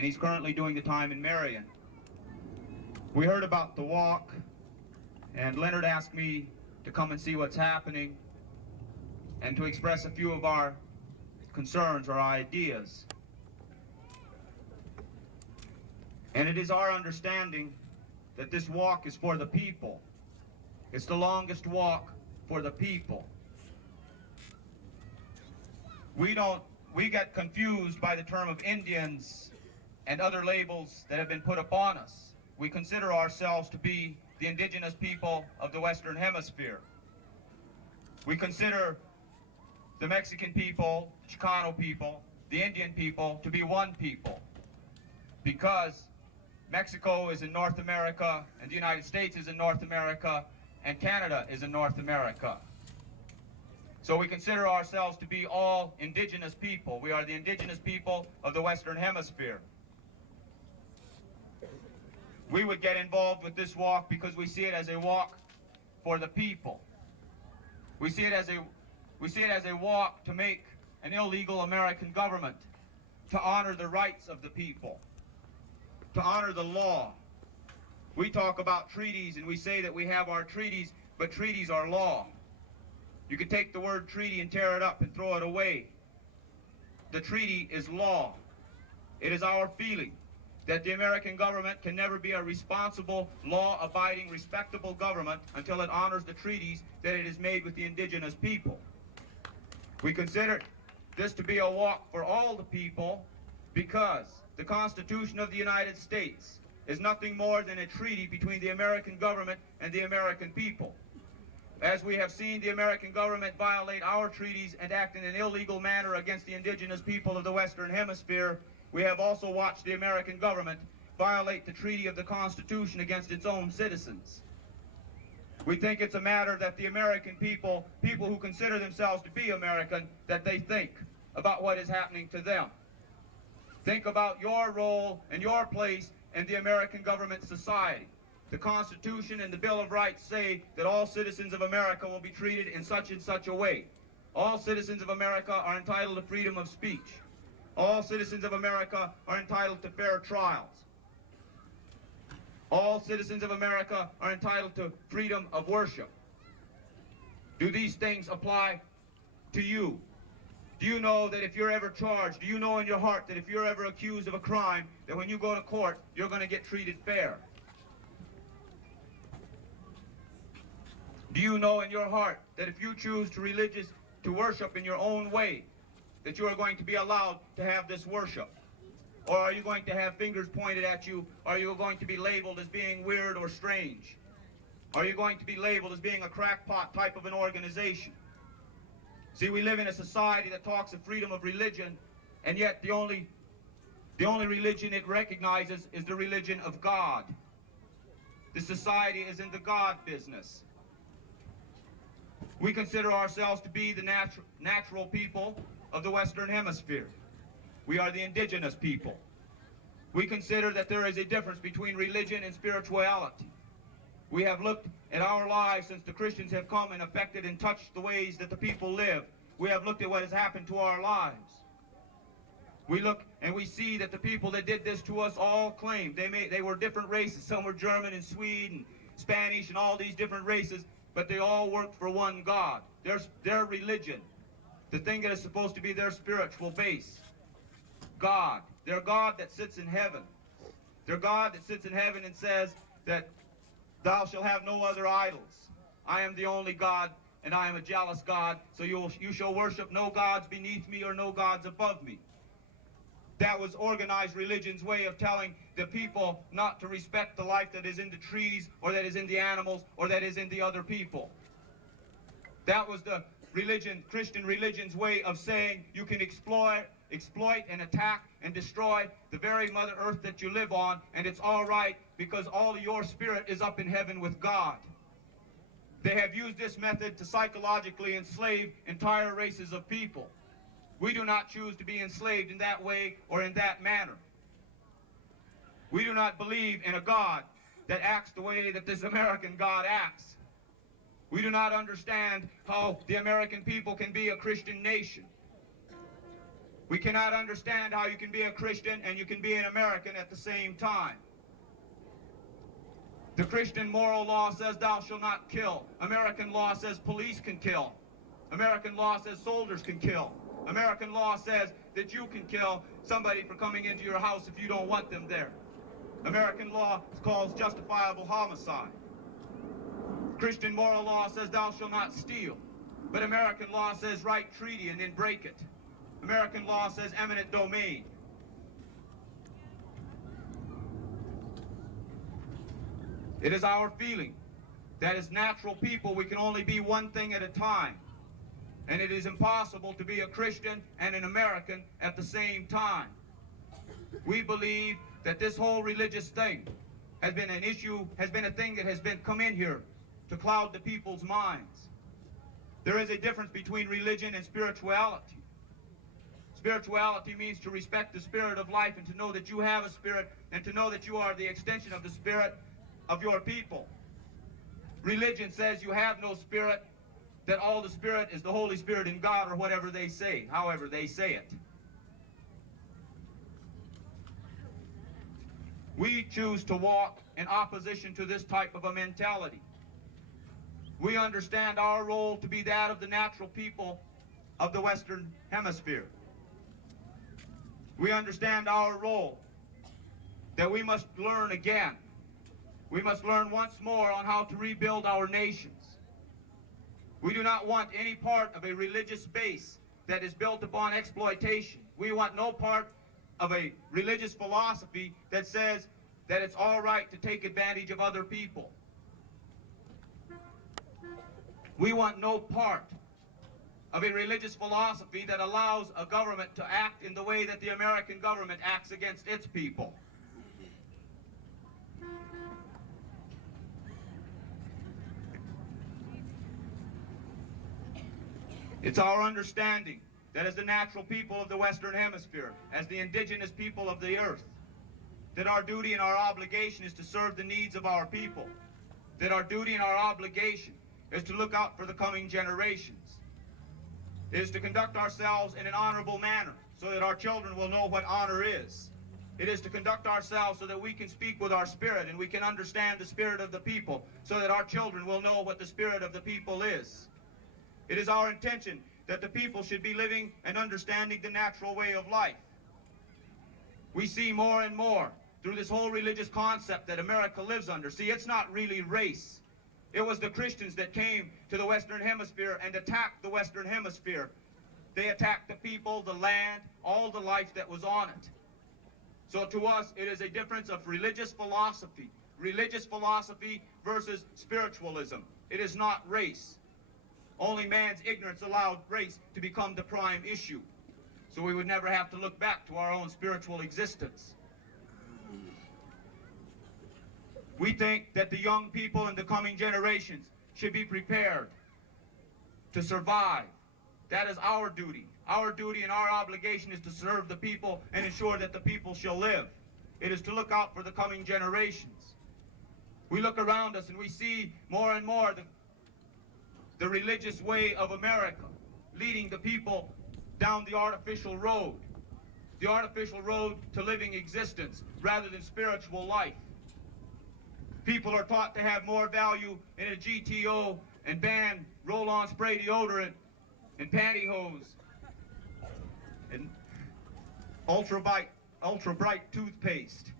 and he's currently doing the time in Marion. We heard about the walk, and Leonard asked me to come and see what's happening and to express a few of our concerns or ideas. And it is our understanding that this walk is for the people. It's the longest walk for the people. We get confused by the term of Indians and other labels that have been put upon us. We consider ourselves to be the indigenous people of the Western Hemisphere. We consider the Mexican people, Chicano people, the Indian people to be one people, because Mexico is in North America, and the United States is in North America, and Canada is in North America. So we consider ourselves to be all indigenous people. We are the indigenous people of the Western Hemisphere. We would get involved with this walk because we see it as a walk for the people. We see it as a walk to make an illegal American government, to honor the rights of the people, to honor the law. We talk about treaties and we say that we have our treaties, but treaties are law. You could take the word treaty and tear it up and throw it away. The treaty is law. It is our feeling that the American government can never be a responsible, law-abiding, respectable government until it honors the treaties that it has made with the indigenous people. We consider this to be a walk for all the people because the Constitution of the United States is nothing more than a treaty between the American government and the American people. As we have seen the American government violate our treaties and act in an illegal manner against the indigenous people of the Western Hemisphere, we have also watched the American government violate the treaty of the Constitution against its own citizens. We think it's a matter that the American people who consider themselves to be American, that they think about what is happening to them. Think about your role and your place in the American government society. The Constitution and the Bill of Rights say that all citizens of America will be treated in such and such a way. All citizens of America are entitled to freedom of speech. All citizens of America are entitled to fair trials. All citizens of America are entitled to freedom of worship. Do these things apply to you? Do you know that if you're ever charged, do you know in your heart that if you're ever accused of a crime, that when you go to court, you're going to get treated fair? Do you know in your heart that if you choose to worship in your own way, that you are going to be allowed to have this worship? Or are you going to have fingers pointed at you? Are you going to be labeled as being weird or strange? Are you going to be labeled as being a crackpot type of an organization? See, we live in a society that talks of freedom of religion, and yet the only religion it recognizes is the religion of God. This society is in the God business. We consider ourselves to be the natural people of the Western Hemisphere. We are the indigenous people. We consider that there is a difference between religion and spirituality. We have looked at our lives since the Christians have come and affected and touched the ways that the people live. We have looked at what has happened to our lives. We look and we see that the people that did this to us all claimed they were different races. Some were German and Swede and Spanish and all these different races, but they all worked for one God. Their religion, the thing that is supposed to be their spiritual base, God, their God that sits in heaven. Their God that sits in heaven and says that thou shalt have no other idols. I am the only God, and I am a jealous God, so you shall worship no gods beneath me or no gods above me. That was organized religion's way of telling the people not to respect the life that is in the trees, or that is in the animals, or that is in the other people. That was the Christian religion's way of saying you can exploit and attack and destroy the very Mother Earth that you live on, and it's all right because all of your spirit is up in heaven with God. They have used this method to psychologically enslave entire races of people. We do not choose to be enslaved in that way or in that manner. We do not believe in a God that acts the way that this American God acts. We do not understand how the American people can be a Christian nation. We cannot understand how you can be a Christian and you can be an American at the same time. The Christian moral law says thou shalt not kill. American law says police can kill. American law says soldiers can kill. American law says that you can kill somebody for coming into your house if you don't want them there. American law calls justifiable homicide. Christian moral law says thou shalt not steal. But American law says write treaty and then break it. American law says eminent domain. It is our feeling that as natural people we can only be one thing at a time. And it is impossible to be a Christian and an American at the same time. We believe that this whole religious thing has been an issue, has been a thing that has been come in here to cloud the people's minds. There is a difference between religion and spirituality. Spirituality means to respect the spirit of life and to know that you have a spirit and to know that you are the extension of the spirit of your people. Religion says you have no spirit, that all the Spirit is the Holy Spirit in God, or whatever they say, however they say it. We choose to walk in opposition to this type of a mentality. We understand our role to be that of the natural people of the Western Hemisphere. We understand our role, that we must learn again. We must learn once more on how to rebuild our nations. We do not want any part of a religious base that is built upon exploitation. We want no part of a religious philosophy that says that it's all right to take advantage of other people. We want no part of a religious philosophy that allows a government to act in the way that the American government acts against its people. It's our understanding that as the natural people of the Western Hemisphere, as the indigenous people of the earth, that our duty and our obligation is to serve the needs of our people, that our duty and our obligation is to look out for the coming generations, it is to conduct ourselves in an honorable manner so that our children will know what honor is. It is to conduct ourselves so that we can speak with our spirit and we can understand the spirit of the people so that our children will know what the spirit of the people is. It is our intention that the people should be living and understanding the natural way of life. We see more and more through this whole religious concept that America lives under. See, it's not really race. It was the Christians that came to the Western Hemisphere and attacked the Western Hemisphere. They attacked the people, the land, all the life that was on it. So to us, it is a difference of religious philosophy versus spiritualism. It is not race. Only man's ignorance allowed race to become the prime issue. So we would never have to look back to our own spiritual existence. We think that the young people in the coming generations should be prepared to survive. That is our duty. Our duty and our obligation is to serve the people and ensure that the people shall live. It is to look out for the coming generations. We look around us and we see more and more the religious way of America leading the people down the artificial road to living existence rather than spiritual life. People are taught to have more value in a GTO and ban roll-on spray deodorant and pantyhose and ultra bright toothpaste.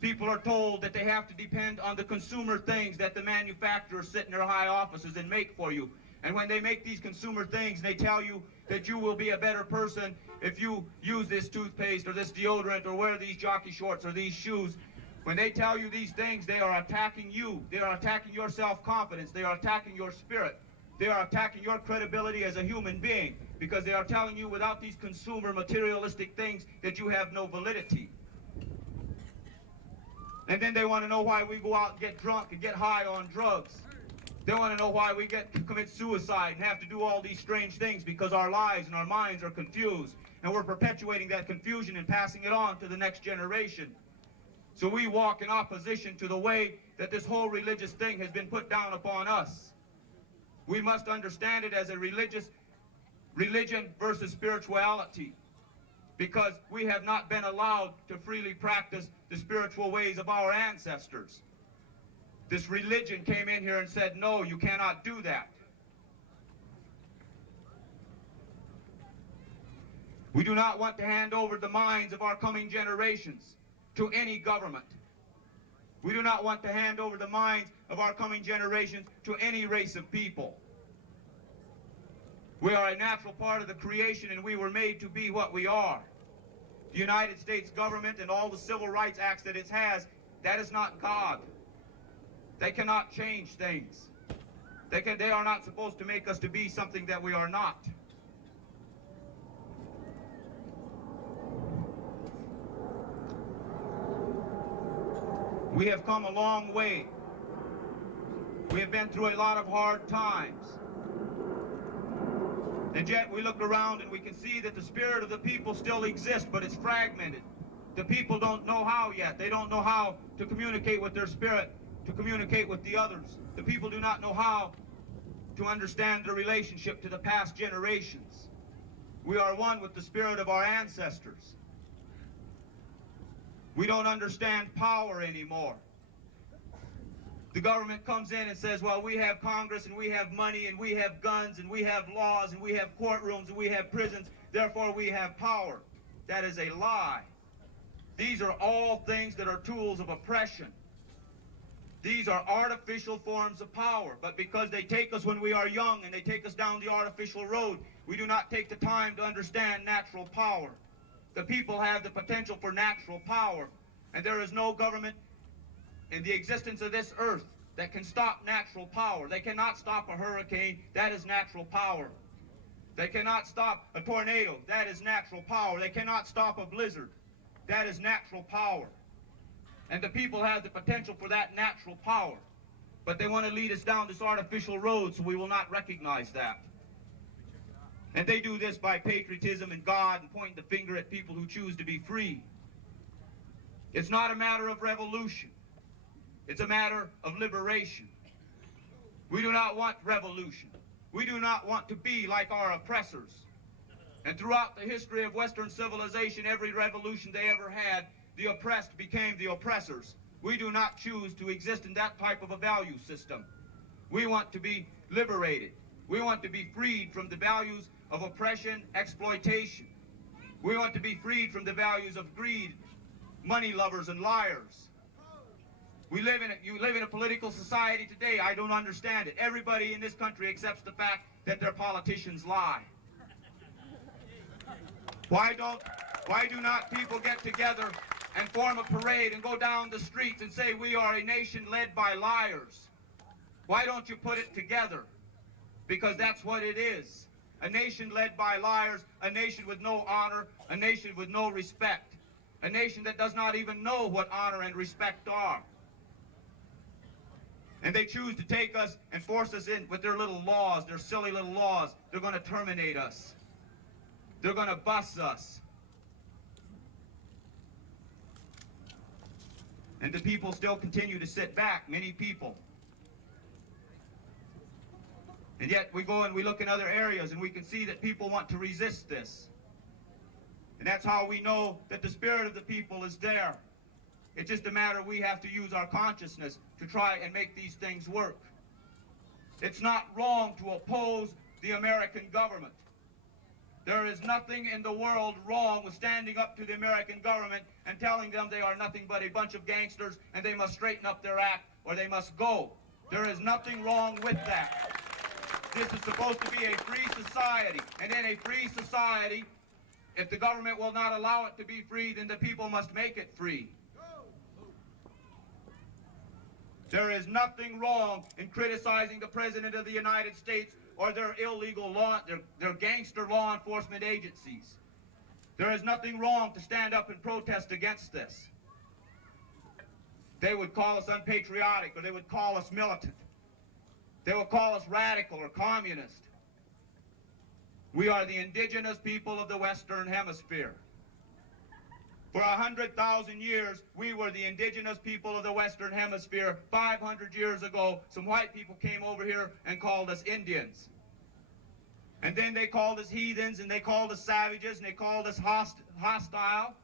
People are told that they have to depend on the consumer things that the manufacturers sit in their high offices and make for you. And when they make these consumer things, they tell you that you will be a better person if you use this toothpaste or this deodorant or wear these jockey shorts or these shoes. When they tell you these things, they are attacking you. They are attacking your self-confidence. They are attacking your spirit. They are attacking your credibility as a human being because they are telling you without these consumer materialistic things that you have no validity. And then they want to know why we go out and get drunk and get high on drugs. They want to know why we commit suicide and have to do all these strange things because our lives and our minds are confused. And we're perpetuating that confusion and passing it on to the next generation. So we walk in opposition to the way that this whole religious thing has been put down upon us. We must understand it as a religion versus spirituality. because we have not been allowed to freely practice the spiritual ways of our ancestors. This religion came in here and said, no, you cannot do that. We do not want to hand over the minds of our coming generations to any government. We do not want to hand over the minds of our coming generations to any race of people. We are a natural part of the creation, and we were made to be what we are. The United States government and all the civil rights acts that it has, that is not God. They cannot change things. They are not supposed to make us to be something that we are not. We have come a long way. We have been through a lot of hard times. And yet we look around and we can see that the spirit of the people still exists, but it's fragmented. The people don't know how yet. They don't know how to communicate with their spirit, to communicate with the others. The people do not know how to understand their relationship to the past generations. We are one with the spirit of our ancestors. We don't understand power anymore. The government comes in and says, well, we have Congress and we have money and we have guns and we have laws and we have courtrooms and we have prisons, therefore we have power. That is a lie. These are all things that are tools of oppression. These are artificial forms of power, but because they take us when we are young and they take us down the artificial road, we do not take the time to understand natural power. The people have the potential for natural power, and there is no government in the existence of this earth that can stop natural power. They cannot stop a hurricane. That is natural power. They cannot stop a tornado. That is natural power. They cannot stop a blizzard. That is natural power. And the people have the potential for that natural power, but they want to lead us down this artificial road, so we will not recognize that. And they do this by patriotism and God and pointing the finger at people who choose to be free. It's not a matter of revolution. It's a matter of liberation. We do not want revolution. We do not want to be like our oppressors. And throughout the history of Western civilization, every revolution they ever had, the oppressed became the oppressors. We do not choose to exist in that type of a value system. We want to be liberated. We want to be freed from the values of oppression, exploitation. We want to be freed from the values of greed, money lovers, and liars. You live in a political society today. I don't understand it. Everybody in this country accepts the fact that their politicians lie. Why do not people get together and form a parade and go down the streets and say we are a nation led by liars? Why don't you put it together? Because that's what it is. A nation led by liars, a nation with no honor, a nation with no respect, a nation that does not even know what honor and respect are. And they choose to take us and force us in with their little laws, their silly little laws. They're going to terminate us. They're going to bus us. And the people still continue to sit back, many people. And yet we go and we look in other areas and we can see that people want to resist this. And that's how we know that the spirit of the people is there. It's just a matter we have to use our consciousness to try and make these things work. It's not wrong to oppose the American government. There is nothing in the world wrong with standing up to the American government and telling them they are nothing but a bunch of gangsters and they must straighten up their act or they must go. There is nothing wrong with that. This is supposed to be a free society, and in a free society, if the government will not allow it to be free, then the people must make it free. There is nothing wrong in criticizing the President of the United States or their illegal law, their gangster law enforcement agencies. There is nothing wrong to stand up and protest against this. They would call us unpatriotic, or they would call us militant. They will call us radical or communist. We are the indigenous people of the Western Hemisphere. For 100,000 years, we were the indigenous people of the Western Hemisphere. 500 years ago, some white people came over here and called us Indians. And then they called us heathens, and they called us savages, and they called us hostile.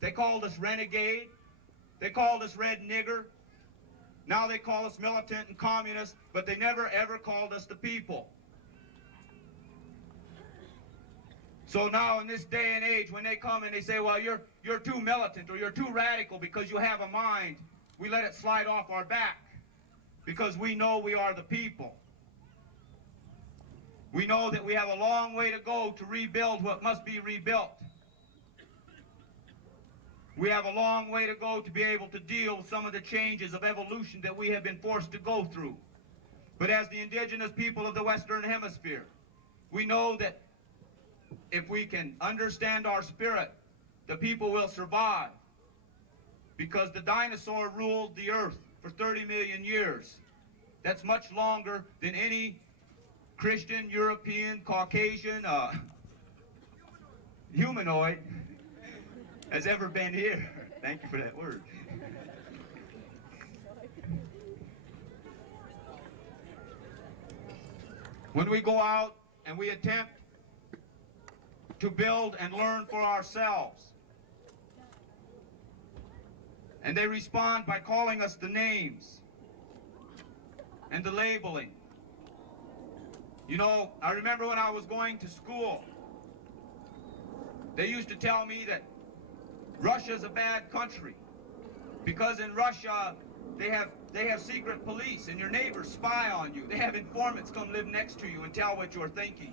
They called us renegade. They called us red nigger. Now they call us militant and communist, but they never ever called us the people. So now in this day and age, when they come and they say, well, you're too militant or you're too radical because you have a mind, we let it slide off our back because we know we are the people. We know that we have a long way to go to rebuild what must be rebuilt. We have a long way to go to be able to deal with some of the changes of evolution that we have been forced to go through. But as the indigenous people of the Western Hemisphere, we know that if we can understand our spirit, the people will survive. Because the dinosaur ruled the earth for 30 million years. That's much longer than any Christian, European, Caucasian, humanoid has ever been here. Thank you for that word. When we go out and we attempt to build and learn for ourselves, and they respond by calling us the names and the labeling. You know, I remember when I was going to school, they used to tell me that Russia's a bad country because in Russia they have secret police and your neighbors spy on you. They have informants come live next to you and tell what you're thinking.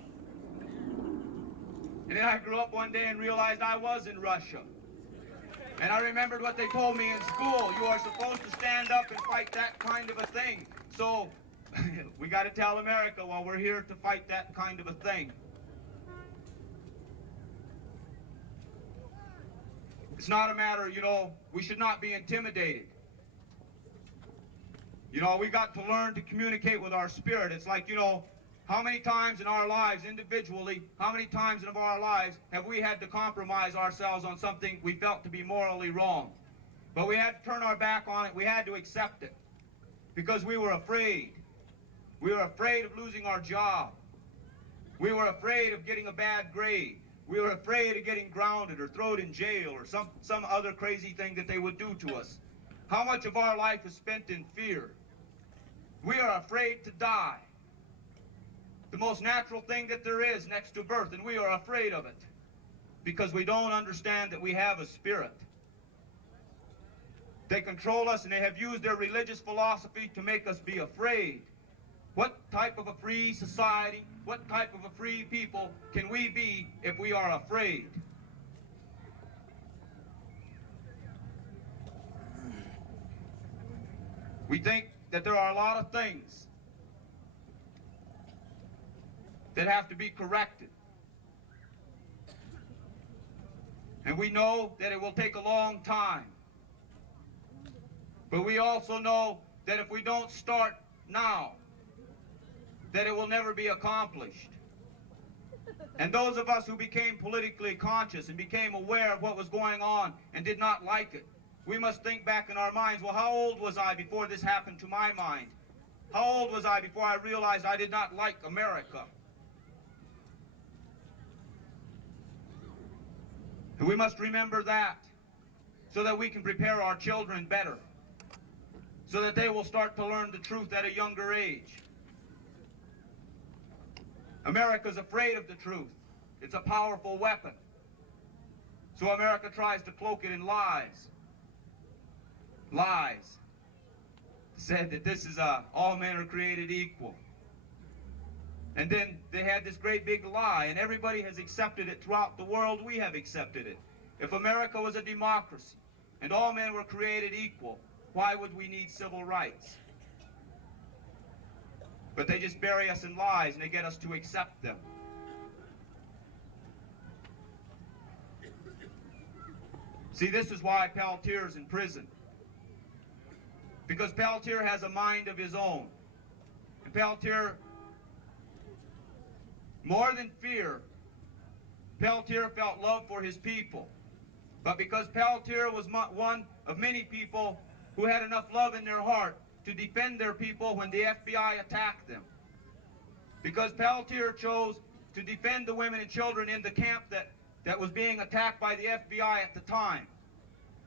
And then I grew up one day and realized I was in Russia. And I remembered what they told me in school. You are supposed to stand up and fight that kind of a thing. So we got to tell America, well, we're here to fight that kind of a thing. It's not a matter, you know, we should not be intimidated. You know, we got to learn to communicate with our spirit. It's like, you know, how many times in our lives individually, how many times in our lives have we had to compromise ourselves on something we felt to be morally wrong? But we had to turn our back on it. We had to accept it because we were afraid. We were afraid of losing our job. We were afraid of getting a bad grade. We were afraid of getting grounded or thrown in jail or some other crazy thing that they would do to us. How much of our life is spent in fear? We are afraid to die. The most natural thing that there is next to birth, and we are afraid of it because we don't understand that we have a spirit. They control us and they have used their religious philosophy to make us be afraid. What type of a free society, what type of a free people can we be if we are afraid? We think that there are a lot of things that have to be corrected. And we know that it will take a long time. But we also know that if we don't start now, that it will never be accomplished. And those of us who became politically conscious and became aware of what was going on and did not like it, we must think back in our minds, well, how old was I before this happened to my mind? How old was I before I realized I did not like America? And we must remember that so that we can prepare our children better, so that they will start to learn the truth at a younger age. America's afraid of the truth. It's a powerful weapon. So America tries to cloak it in lies. Lies. Said that this is all men are created equal. And then they had this great big lie, and everybody has accepted it throughout the world. We have accepted it. If America was a democracy and all men were created equal, why would we need civil rights? But they just bury us in lies and they get us to accept them. See, this is why Peltier's in prison. Because Peltier has a mind of his own. And Peltier, more than fear, Peltier felt love for his people. But because Peltier was one of many people who had enough love in their heart to defend their people when the FBI attacked them. Because Peltier chose to defend the women and children in the camp that was being attacked by the FBI at the time.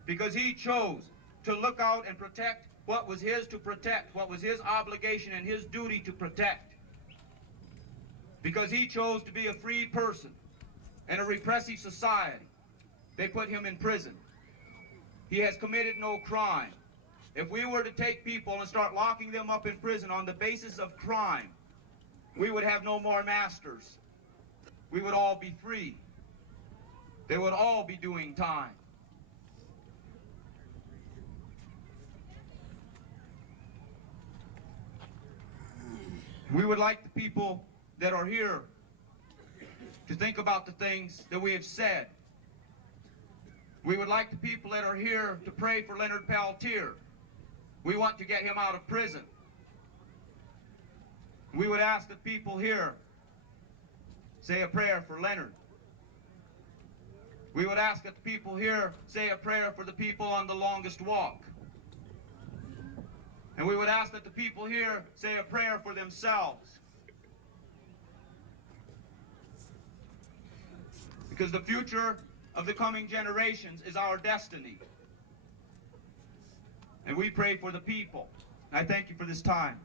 Because he chose to look out and protect what was his to protect, what was his obligation and his duty to protect. Because he chose to be a free person in a repressive society, they put him in prison. He has committed no crime. If we were to take people and start locking them up in prison on the basis of crime, we would have no more masters. We would all be free. They would all be doing time. We would like the people that are here to think about the things that we have said. We would like the people that are here to pray for Leonard Peltier. We want to get him out of prison. We would ask the people here say a prayer for Leonard. We would ask that the people here say a prayer for the people on the longest walk. And we would ask that the people here say a prayer for themselves. Because the future of the coming generations is our destiny. And we pray for the people. I thank you for this time.